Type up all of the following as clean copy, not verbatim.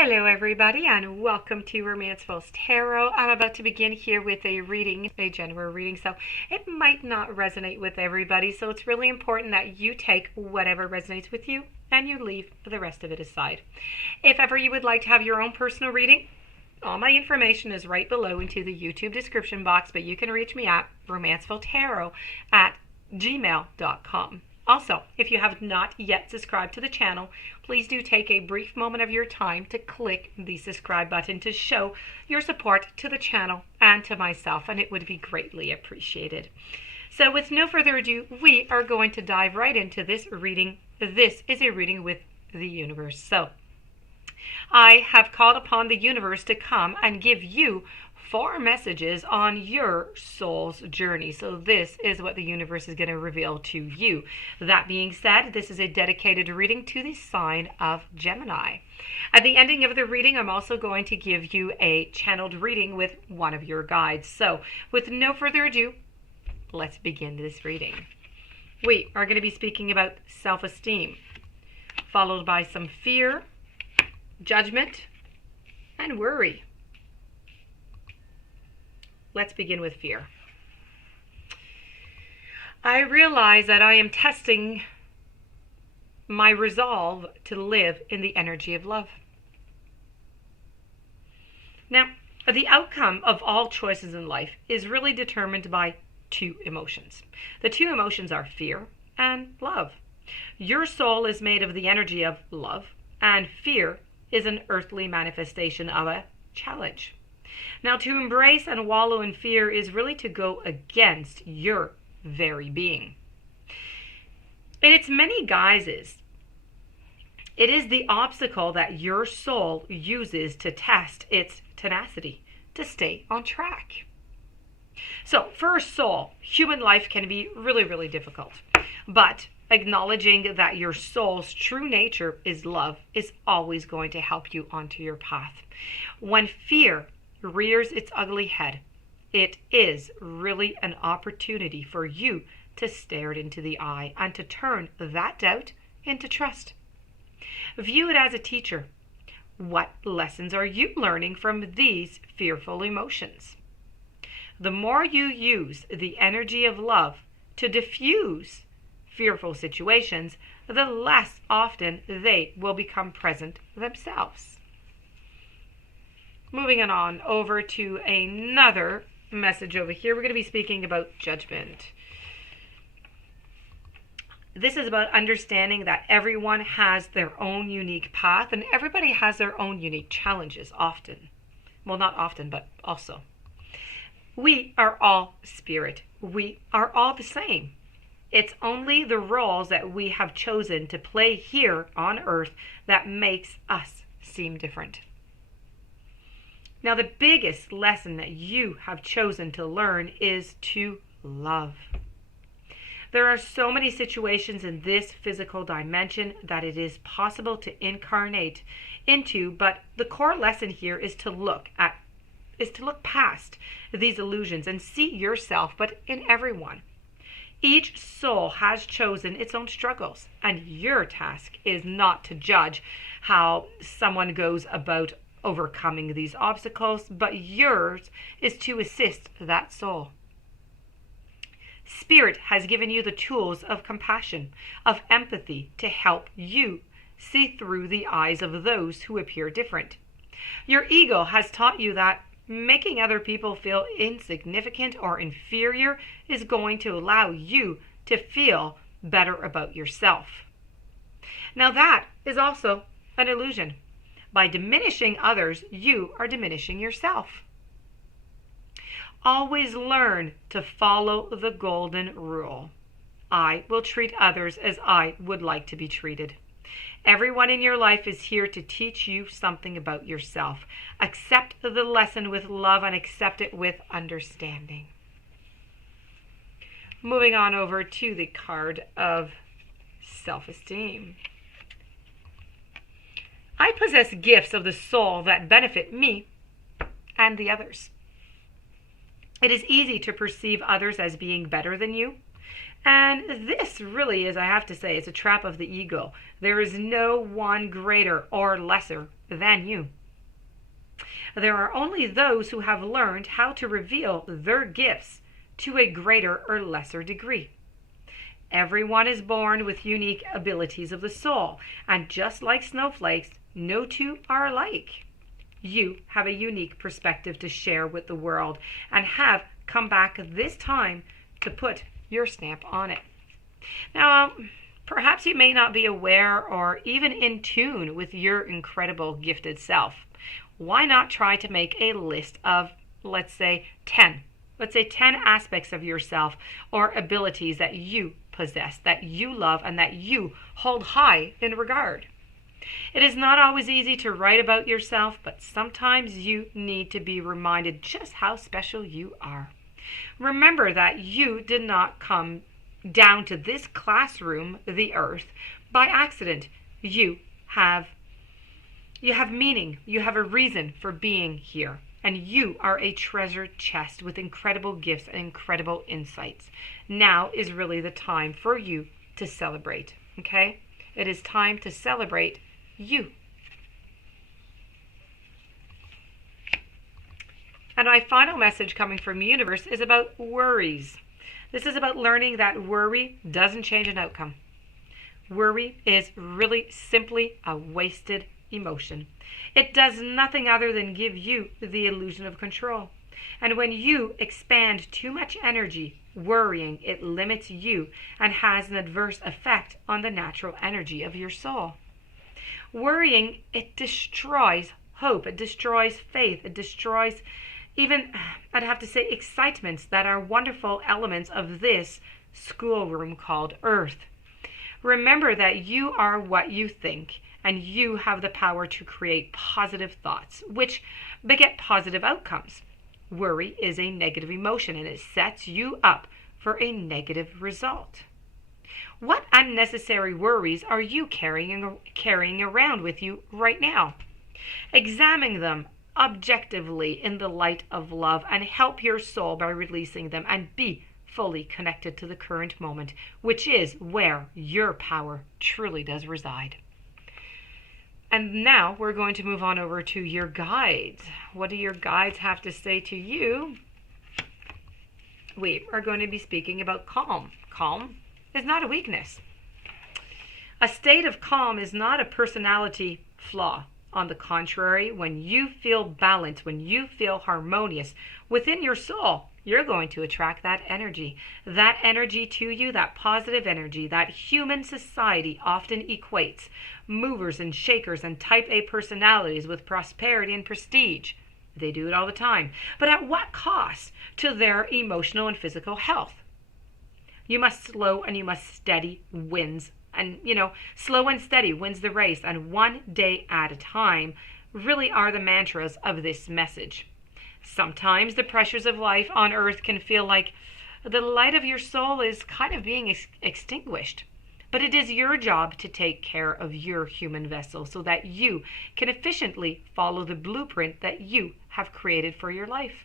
Hello everybody and welcome to Romanceful's Tarot. I'm about to begin here with a reading, a general reading, so it might not resonate with everybody, so it's really important that you take whatever resonates with you and you leave the rest of it aside. If ever you would like to have your own personal reading, all my information is right below into the YouTube description box, but you can reach me at romancefultarot@gmail.com. Also, if you have not yet subscribed to the channel, please do take a brief moment of your time to click the subscribe button to show your support to the channel and to myself, and it would be greatly appreciated. So with no further ado, we are going to dive right into this reading. This is a reading with the universe. So I have called upon the universe to come and give you 4 messages on your soul's journey. So this is what the universe is going to reveal to you. That being said, this is a dedicated reading to the sign of Gemini. At the ending of the reading, I'm also going to give you a channeled reading with one of your guides. So with no further ado, let's begin this reading. We are going to be speaking about self-esteem, followed by some fear, judgment, and worry. Let's begin with fear. I realize that I am testing my resolve to live in the energy of love. Now, the outcome of all choices in life is really determined by 2 emotions. The 2 emotions are fear and love. Your soul is made of the energy of love, and fear is an earthly manifestation of a challenge. Now, to embrace and wallow in fear is really to go against your very being. In its many guises, it is the obstacle that your soul uses to test its tenacity, to stay on track. So, for a soul, human life can be really, really difficult. But acknowledging that your soul's true nature is love is always going to help you onto your path. When fear rears its ugly head, it is really an opportunity for you to stare it into the eye and to turn that doubt into trust. View it as a teacher. What lessons are you learning from these fearful emotions? The more you use the energy of love to diffuse fearful situations, the less often they will become present themselves. Moving on over to another message over here, we're going to be speaking about judgment. This is about understanding that everyone has their own unique path and everybody has their own unique challenges often. Well, not often, but also. We are all spirit. We are all the same. It's only the roles that we have chosen to play here on earth that makes us seem different. Now, the biggest lesson that you have chosen to learn is to love. There are so many situations in this physical dimension that it is possible to incarnate into, but the core lesson here is to look past these illusions and see yourself, but in everyone. Each soul has chosen its own struggles, and your task is not to judge how someone goes about overcoming these obstacles, but yours is to assist that soul. Spirit has given you the tools of compassion, of empathy, to help you see through the eyes of those who appear different. Your ego has taught you that making other people feel insignificant or inferior is going to allow you to feel better about yourself. Now, that is also an illusion. By diminishing others, you are diminishing yourself. Always learn to follow the golden rule. I will treat others as I would like to be treated. Everyone in your life is here to teach you something about yourself. Accept the lesson with love and accept it with understanding. Moving on over to the card of self-esteem. I possess gifts of the soul that benefit me and the others. It is easy to perceive others as being better than you And this really is, I have to say, it's a trap of the ego. There is no one greater or lesser than you. There are only those who have learned how to reveal their gifts to a greater or lesser degree. Everyone is born with unique abilities of the soul, and just like snowflakes, no two are alike. You have a unique perspective to share with the world and have come back this time to put your stamp on it. Now, perhaps you may not be aware or even in tune with your incredible gifted self. Why not try to make a list of, let's say 10 aspects of yourself or abilities that you possess, that you love, and that you hold high in regard. It is not always easy to write about yourself, but sometimes you need to be reminded just how special you are. Remember that you did not come down to this classroom, the earth, by accident. You have meaning. You have a reason for being here. And you are a treasure chest with incredible gifts and incredible insights. Now is really the time for you to celebrate, okay? It is time to celebrate you. And my final message coming from the universe is about worries. This is about learning that worry doesn't change an outcome. Worry is really simply a wasted emotion. It does nothing other than give you the illusion of control. And when you expand too much energy worrying, it limits you and has an adverse effect on the natural energy of your soul. Worrying, it destroys hope, it destroys faith, it destroys even, I'd have to say, excitements that are wonderful elements of this schoolroom called Earth. Remember that you are what you think, and you have the power to create positive thoughts, which beget positive outcomes. Worry is a negative emotion, and it sets you up for a negative result. What unnecessary worries are you carrying around with you right now? Examine them objectively in the light of love and help your soul by releasing them and be fully connected to the current moment, which is where your power truly does reside. And now we're going to move on over to your guides. What do your guides have to say to you? We are going to be speaking about calm. Calm is not a weakness. A state of calm is not a personality flaw. On the contrary, when you feel balanced, when you feel harmonious within your soul, you're going to attract that energy. That energy to you, that positive energy, that human society often equates movers and shakers and type A personalities with prosperity and prestige. They do it all the time. But at what cost to their emotional and physical health? You must slow and you must steady wins. And, slow and steady wins the race, and one day at a time really are the mantras of this message. Sometimes the pressures of life on earth can feel like the light of your soul is kind of being extinguished. But it is your job to take care of your human vessel so that you can efficiently follow the blueprint that you have created for your life.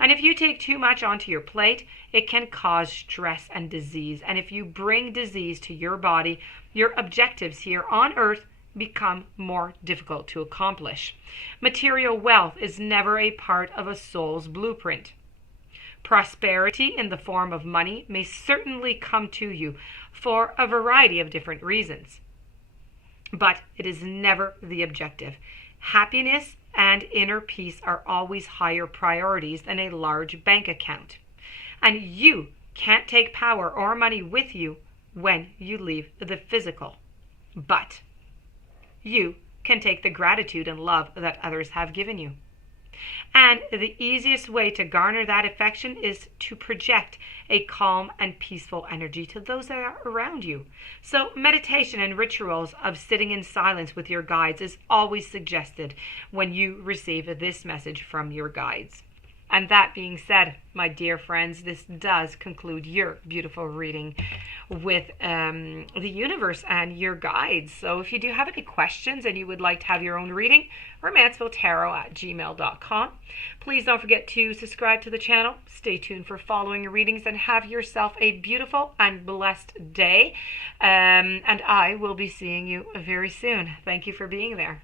And if you take too much onto your plate, it can cause stress and disease. And if you bring disease to your body, your objectives here on earth become more difficult to accomplish. Material wealth is never a part of a soul's blueprint. Prosperity in the form of money may certainly come to you for a variety of different reasons, but it is never the objective. Happiness and inner peace are always higher priorities than a large bank account. And you can't take power or money with you when you leave the physical. But you can take the gratitude and love that others have given you. And the easiest way to garner that affection is to project a calm and peaceful energy to those that are around you. So meditation and rituals of sitting in silence with your guides is always suggested when you receive this message from your guides. And that being said, my dear friends, this does conclude your beautiful reading with the universe and your guides. So if you do have any questions and you would like to have your own reading, romancevilletarot@gmail.com. Please don't forget to subscribe to the channel. Stay tuned for following readings and have yourself a beautiful and blessed day. And I will be seeing you very soon. Thank you for being there.